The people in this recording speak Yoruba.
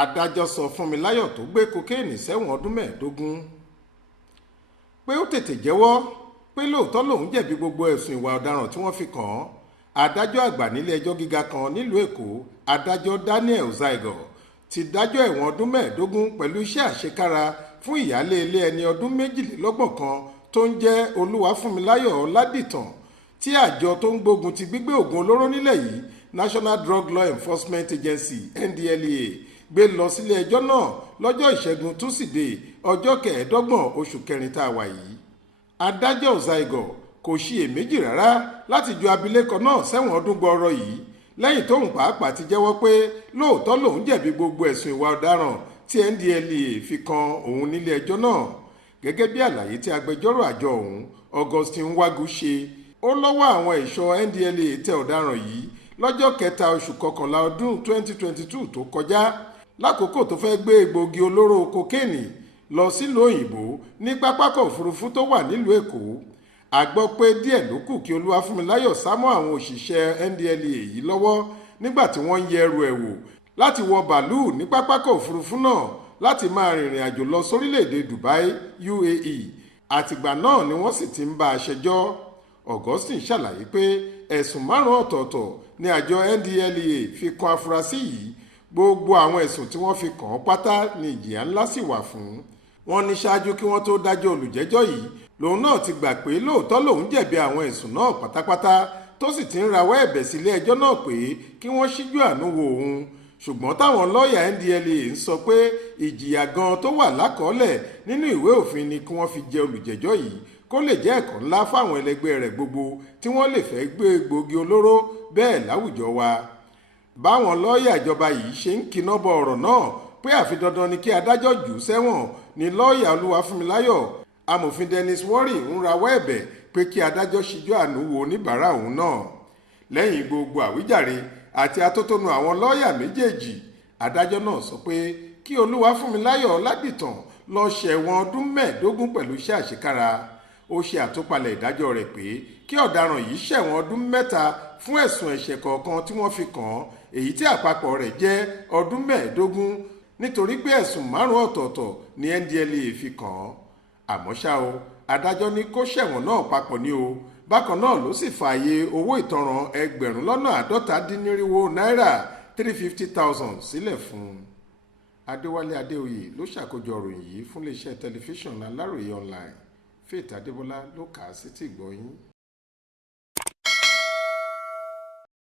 adájọ́ sọ Funmilayọ tó gbé kokéènì sẹ́wọ̀n ọdún mẹ́ẹ̀ẹ́dógún pé ó tètè jẹ́wọ́ pé lóòótọ́ lòun jẹ̀bi gbogbo ẹ̀sùn ìwà ọ̀daràn tí wọ́n fi kàn án. adájọ́ àgbà nílé ẹjọ́ gíga kan nílùú Èkó, adájọ́ Daniel Zaigo, ti dájọ́ ẹ̀wọ̀n ọdún mẹ́ẹ̀ẹ́dógún pẹ̀lú iṣẹ́ àṣekára fún ìyáálé ilé ẹni ọdún 22 kan tó ń jẹ́ Olúwafúnmiláyọ̀ Ọládìtàn, tí àjọ tó ń gbógun ti gbígbé òògùn olóró nílẹ̀ yìí National Drug Law Enforcement Agency NDLEA gbé lọ sílé ẹjọ́ náà lọ́jọ́ ìṣẹ́gun túsídẹ̀ẹ́ ọjọ́ 25 oṣù kẹrin tá a wà yìí. adájọ́ Zaigo kò ṣiyèméjì rárá láti ju abilékọ náà sẹ́wọ̀n ọdún gbọọrọ yìí lẹ́yìn tóun pàápàá ti jẹ́wọ́ pé lóòótọ́ lòun jẹ̀bi gbogbo ẹ̀sùn ìwà ọ̀daràn tí NDLEA fi kan òun nílé ẹjọ́ náà. gẹ́gẹ́ bí àlàyé tí agbẹjọ́rò àjọ ọ̀hún Augustine Wagu ṣe, ó lọ́wọ́ àwọn ẹ̀ṣọ́ NDLEA tẹ ọ̀daràn yìí lọ́jọ́ 3 oṣù kọkànlá ọdún 2022 tó kọjá lákòókò tó fẹ́ gbé egbòogi olóró kokéènì lọ sílùú òyìnbó ní pápákọ̀ òfurufú tó wà nílùú Èkó. a gbọ́ pé díẹ̀ ló kù kí Olúwafúnmiláyọ̀ sá mọ́ àwọn òṣìṣẹ́ NDLEA yìí lọ́wọ́ nígbà tí wọ́n ń yẹ ẹrù ẹ̀ wò láti wọ bàálù ní pápákọ̀ òfurufú náà láti máa rìnrìn àjò lọ sórílẹ̀-èdè Dubai UAE. àtìgbà náà ni wọ́n sì ti ń bá a ṣẹjọ́. Augustine ṣàlàyé pé ẹ̀sùn 5 ọ̀tọ̀ọ̀tọ̀ ni àjọ NDLEA fi kan afurasí yìí. gbogbo àwọn ẹ̀sùn tí wọ́n fi kàn án pátá ni ìjìyà ńlá sì wà fún. wọ́n ní ṣáájú kí wọ́n tó dájọ́ olùjẹ́jọ́ yìí lòun náà ti gbà pé lóòótọ́ lòun jẹ̀bi àwọn ẹ̀sùn náà pátápátá, tó sì ti ń rawọ́ ẹ̀bẹ̀ sílé ẹjọ́ náà pé kí wọ́n ṣíjú àánú wo òun. ṣùgbọ́n táwọn lọ́ọ̀yà NDLEA ń sọ pé ìjìyà gan tó wà lákọọ́lẹ̀ nínú ìwé òfin ni kí wọ́n fi jẹ olùjẹ́jọ́ yìí kó lè jẹ́ ẹ̀kọ́ ńlá fáwọn ẹlẹgbẹ́ rẹ̀ gbogbo tí wọ́n lè fẹ́ gbé egbòogi olóró bẹ́ẹ̀ láwùjọ wa. báwọn lọ́ọ̀yà ìjọba yìí ṣe ń kiná bọ ọ̀rọ̀ náà pé àfi dandan ni kí adájọ́ jù ú sẹ́wọ̀n ni lọ́ọ̀yà Olúwafúnmiláyọ̀ amòfin Dennis Worry ń rawọ́ ẹ̀bẹ̀ pé kí adájọ́ ṣíjú àánú wo oníbàárà òun náà. lẹ́yìn gbogbo àwíjàre àti atótónu àwọn lọ́ọ̀yà méjèèjì, adájọ́ náà sọ pé kí Olúwafúnmiláyọ̀ Ọládìtàn lọ ṣẹ̀wọ̀n ọdún 15 pẹ̀lú iṣẹ́ àṣekára. ó ṣe àtúpalẹ̀ ìdájọ́ rẹ̀ pé kí ọ̀daràn yìí ṣẹ̀wọ̀n ọdún 3 fún ẹ̀sùn ẹ̀ṣẹ̀ kọ̀ọ̀kan tí wọ́n fi kàn án, èyí tí àpapọ̀ rẹ̀ jẹ́ ọdún 15 nítorí pé ẹ̀sùn 5 ọ̀tọ̀ọ̀tọ̀ ni NDLEA fi kàn án. àmọ́ ṣá o, adájọ́ ní kó ṣẹ̀wọ̀n náà papọ̀ ní o. bákan náà ló sì fààyè owó ìtanràn náírà 350,000 sílẹ̀ fún un. Adéwálé Adéoyè ló ṣàkójọ ìròyìn yìí fún iléeṣẹ́ tẹlifíṣàn Aláròye online. Faith Adébọ́lá ló kà á sétí ìgbọ́ yín.